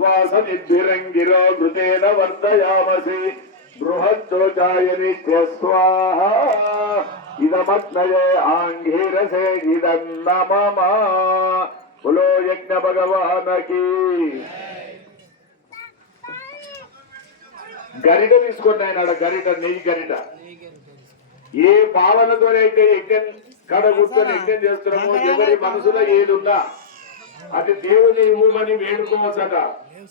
श्वासनिद्भिरङ्गिरो घृतेन वर्धयामसि बृहच्चोचाय नित्य स्वाहा इदमग्नये आंघीरसे इदन्न मम बोलो यज्ञ भगवान की గరిట తీసుకోండి ఆయన గరిట నెయ్యి గరిట ఏ భావనతోనైతే యజ్ఞం కడ కూర్చొని యజ్ఞం చేస్తున్నామో ఎవరి మనసులో ఏదున్నా అది దేవుని ఇవ్వమని వేడుకోవచ్చట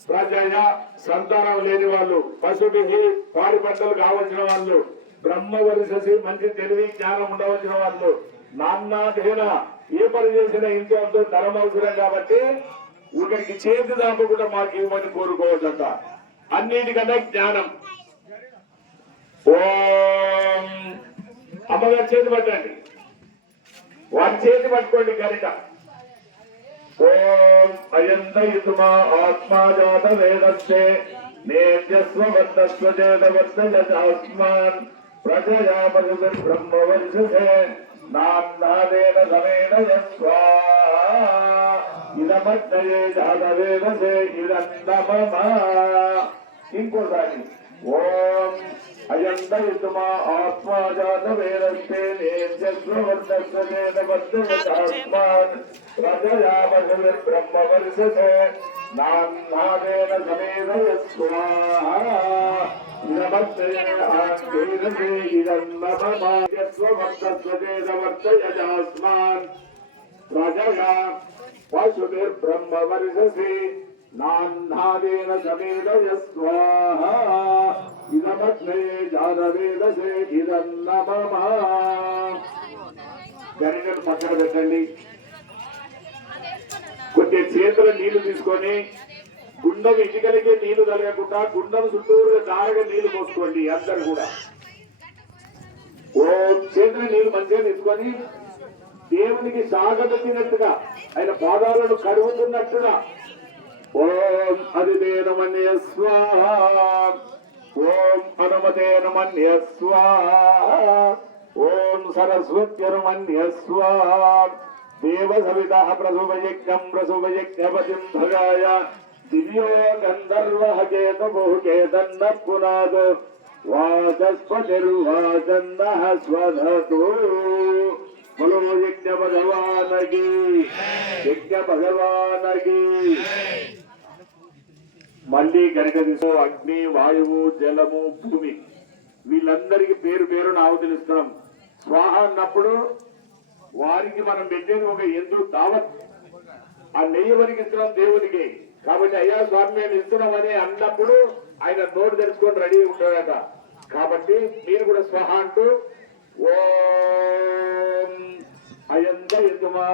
ప్రజయ సంతానం లేని వాళ్ళు పశువుకి పాడి పంటలు కావలసిన వాళ్ళు బ్రహ్మ వరిససి మంచి తెలివి జ్ఞానం ఉండవలసిన వాళ్ళు నాన్నదేన ఏ పని చేసినా ఇంట్లో ధనం అవసరం కాబట్టి ఒకరికి చేతి దాంట్లో కూడా మాకు ఇవ్వమని కోరుకోవచ్చట అన్నిటికన్నా జ్ఞానం ఓం అమ్మగారి చేతి పట్టండి వారి చేతి పట్టుకోండి గరిట ఓం అయంతయుతుమా ఆత్మాజాత వేదస్సే నేత్యస్వ వర్ధస్వ చేతవర్ధయస్మాన్ ప్రజయామసు బ్రహ్మవర్షసే నాన్నాదేన సమేన యస్వాహా ఇదమగ్నయే జాతవేదసే ఇదన్నమమ ఇంకోసారి ఓం అయంతయుతుమా ఆత్మాజాత వేదస్సే నేత్యస్వ వర్ధస్వ చేతవర్ధయస్మాన్ ప్రజయామసు బ్రహ్మవర్షసే నాన్నాదేన సమేన యస్వాహా ఇదమగ్నయే ఆంగీరసే ఇదన్నమమ స్వవర్ధస్వజేతవర్ధయస్మాన్ ప్రజయా పశుభిర్బ్రహ్మవర్షసి నాన్నాదేన సమేదయ స్వాహా ఇదమగ్నయే జాతవేదసే ఇదన్నమమ గరిటను పక్కన పెట్టండి కొద్ది చేతుల నీళ్లు తీసుకొని గుండం ఇటుకలకే నీళ్లు తలగకుండా గుండం చుట్టూరుగా దారగా నీళ్లు పోసుకోండి అందరు కూడా ఓ చేతుల నీళ్లు మంచిగా తీసుకొని దేవునికి సాగతినట్టుగా ఆయన పాదాలను కడుగుతున్నట్టుగా ఓం అదిదేనమన్య స్వాహా ఓం అనుమతేనమన్య స్వాహా ఓం సరస్వత్యనుమన్య స్వాహా దేవ సవిత ప్రసుభయజ్ఞం ప్రసుభయజ్ఞపతిం భగాయ దివ్యో గంధర్వ కేతముహుకేతన్న పునాదో వాచస్పతిర్వాచన్న స్వధతు बोलो यज्ञ भगवान की यज्ञ भगवान की మళ్ళీ గరిట తీసు అగ్ని వాయువు జలము భూమి వీళ్ళందరికీ పేరు పేరున ఆవుతిస్తున్నాం స్వాహ అన్నప్పుడు వారికి మనం పెట్టేది ఒక ఎందుకు దావత్ ఆ నెయ్యి వరకు ఇస్తున్నాం దేవునికి కాబట్టి అయ్యా స్వామి మేము ఇస్తున్నామని అన్నప్పుడు ఆయన నోటు తెలుసుకొని రెడీ ఉంటాడట కాబట్టి మీరు కూడా స్వాహ అంటూ ఓం అయంతయుతుమా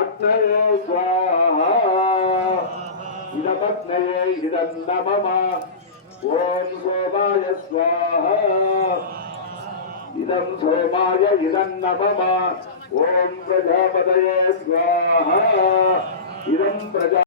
అగ్నయే స్వాహా ఇదమగ్నయే ఇదన్నమమ ఓం సోమాయ స్వాహా ఇదం సోమాయ ఇదన్నమమ ఓం ప్రజాపతయే స్వాహా ఇదం ప్రజా